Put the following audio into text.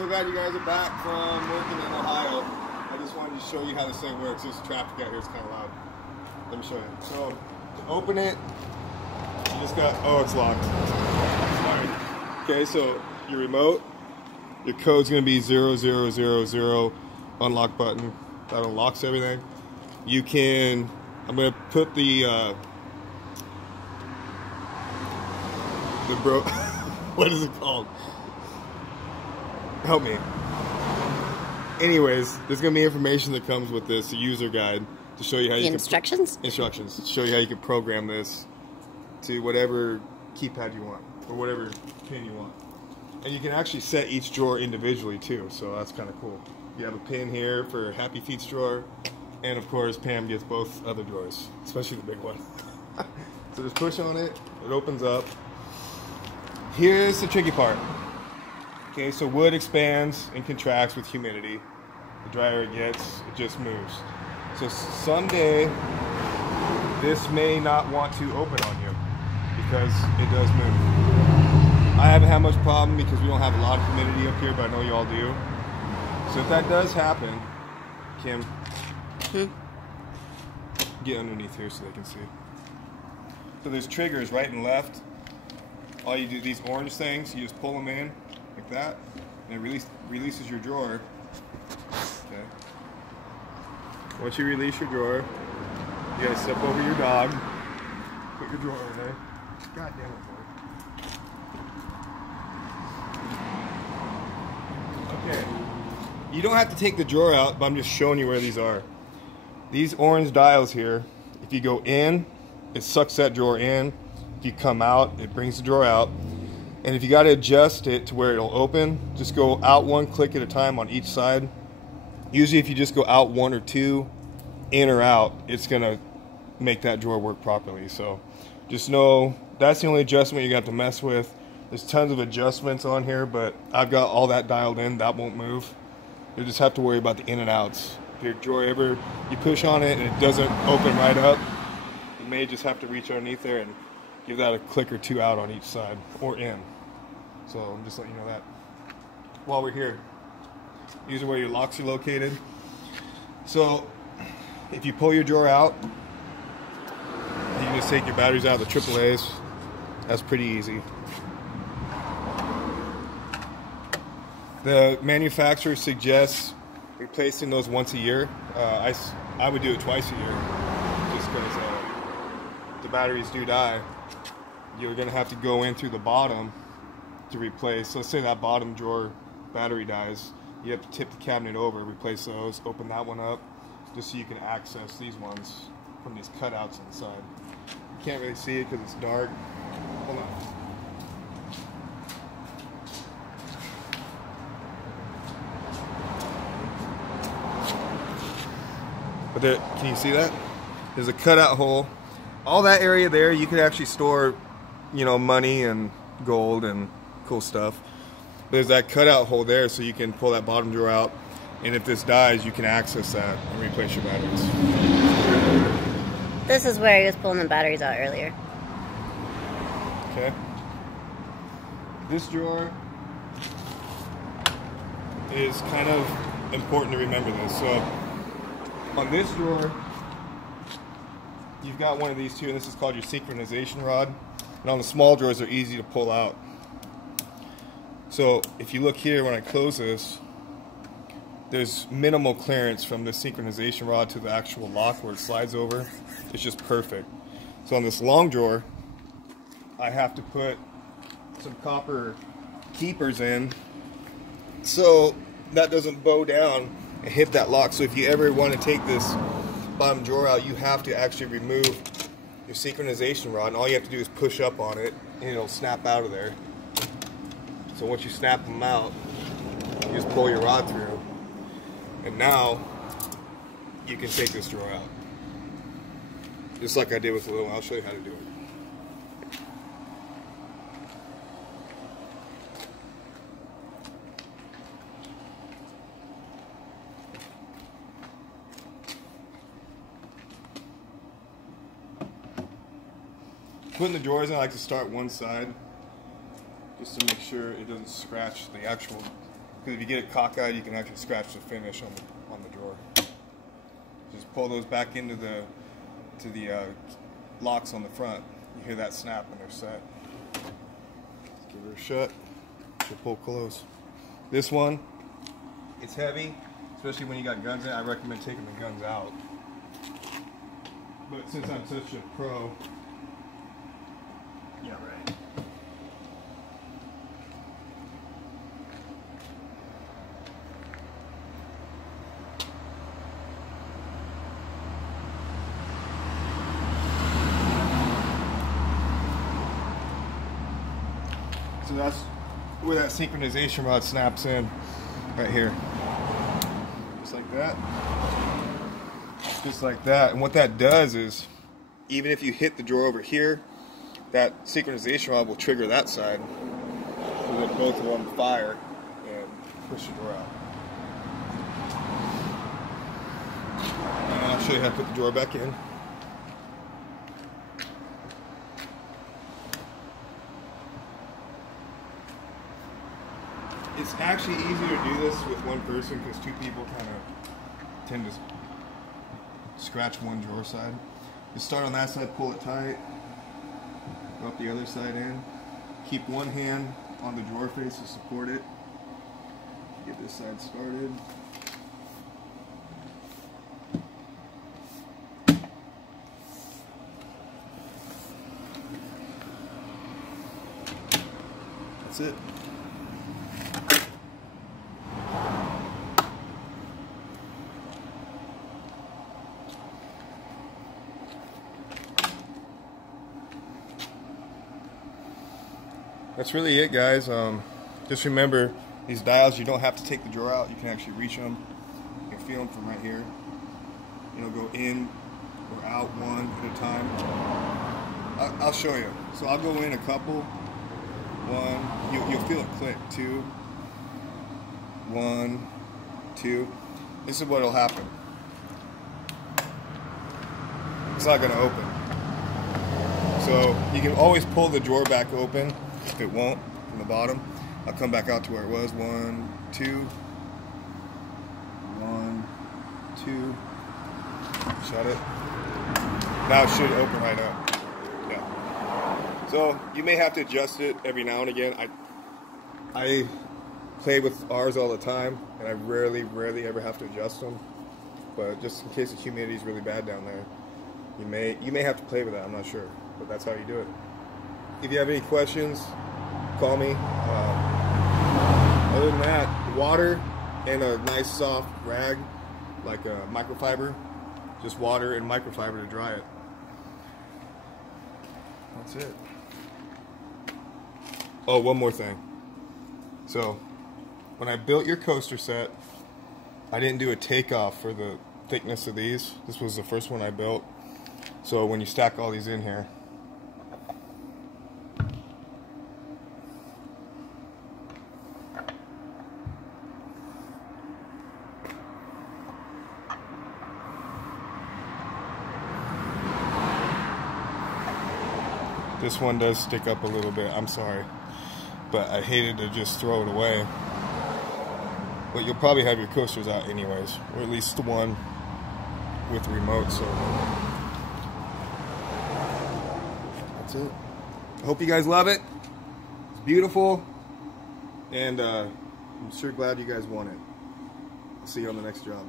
So glad you guys are back from working in Ohio. I just wanted to show you how this thing works. There's traffic out here, it's kind of loud. Let me show you. So, to open it, you just got, oh, it's locked. Sorry. Okay, so your remote, your code's gonna be 0000, unlock button. That unlocks everything. You can, I'm gonna put the what is it called? Help me. Anyways, there's gonna be information that comes with this, a user guide to show you how you can instructions to show you how you can program this to whatever keypad you want or whatever pin you want. And you can actually set each drawer individually too, so that's kind of cool. You have a pin here for Happy Feet's drawer, and of course Pam gets both other drawers, especially the big one. So just push on it, it opens up. Here's the tricky part. Okay, so wood expands and contracts with humidity. The drier it gets, it just moves. So someday, this may not want to open on you because it does move. I haven't had much problem because we don't have a lot of humidity up here, but I know you all do. So if that does happen, Kim, get underneath here so they can see. So there's triggers right and left. All you do, these orange things, you just pull them in like that, and it releases your drawer. Okay. Once you release your drawer, you gotta step over your dog, put your drawer in there. God damn it, boy. Okay. You don't have to take the drawer out, but I'm just showing you where these are. These orange dials here, if you go in, it sucks that drawer in. If you come out, it brings the drawer out. And if you got to adjust it to where it'll open, just go out one click at a time on each side. Usually if you just go out one or two, in or out, it's going to make that drawer work properly. So just know that's the only adjustment you're going to have to mess with. There's tons of adjustments on here, but I've got all that dialed in. That won't move. You just have to worry about the in and outs. If your drawer ever, you push on it and it doesn't open right up, you may just have to reach underneath there and give that a click or two out on each side, or in. So I'm just letting you know that. While we're here, these are where your locks are located. So if you pull your drawer out, you can just take your batteries out of the AAAs. That's pretty easy. The manufacturer suggests replacing those once a year. I would do it twice a year, just because the batteries do die. You're going to have to go in through the bottom to replace. Let's say that bottom drawer battery dies. You have to tip the cabinet over, replace those, open that one up, just so you can access these ones from these cutouts inside. You can't really see it because it's dark. Hold on. But there, can you see that? There's a cutout hole. All that area there, you could actually store, you know, money and gold and cool stuff. There's that cutout hole there, so you can pull that bottom drawer out, and if this dies, you can access that and replace your batteries. This is where he was pulling the batteries out earlier. Okay. This drawer is kind of important to remember this. So on this drawer, you've got one of these two, and this is called your synchronization rod. And on the small drawers, they're easy to pull out. So if you look here, when I close this, there's minimal clearance from the synchronization rod to the actual lock where it slides over. It's just perfect. So on this long drawer, I have to put some copper keepers in so that doesn't bow down and hit that lock. So if you ever want to take this bottom drawer out, you have to actually remove your synchronization rod, and all you have to do is push up on it and it'll snap out of there. So once you snap them out, you just pull your rod through, and now you can take this drawer out. Just like I did with the little one. I'll show you how to do it. Putting the drawers in, I like to start one side just to make sure it doesn't scratch the actual Because if you get it cockeyed, you can actually scratch the finish on the drawer. Just pull those back into the locks on the front. You hear that snap and they're set. Give her a shut. She'll pull close. This one, it's heavy, especially when you got guns in it. I recommend taking the guns out. But since I'm such a pro, yeah, right. So that's where that synchronization rod snaps in, right here. Just like that. Just like that. And what that does is, even if you hit the drawer over here, that synchronization rod will trigger that side. So that both of them fire and push the drawer out. And I'll show you how to put the drawer back in. It's actually easier to do this with one person because two people kind of tend to scratch one drawer side. Just start on that side, pull it tight, go up the other side in. Keep one hand on the drawer face to support it. Get this side started. That's it. That's really it, guys. Just remember, these dials, you don't have to take the drawer out. You can actually reach them. You can feel them from right here. You know, go in or out one at a time. I'll show you. So I'll go in a couple. One, you'll feel it click. Two. 1, 2. This is what'll happen. It's not going to open. So you can always pull the drawer back open. If it won't, from the bottom, I'll come back out to where it was. 1, 2. 1, 2. Shut it. Now it should open right up. Yeah. So you may have to adjust it every now and again. I play with ours all the time, and I rarely ever have to adjust them. But just in case the humidity is really bad down there, you may have to play with that. I'm not sure, but that's how you do it. If you have any questions, call me. Other than that, water and a nice soft rag, like a microfiber. Just water and microfiber to dry it. That's it. Oh, one more thing. So, when I built your coaster set, I didn't do a takeoff for the thickness of these. This was the first one I built. So when you stack all these in here, this one does stick up a little bit, I'm sorry, but I hated to just throw it away. But you'll probably have your coasters out anyways, or at least the one with the remote, so that's it. I hope you guys love it. It's beautiful, and I'm sure glad you guys want it. I'll see you on the next job.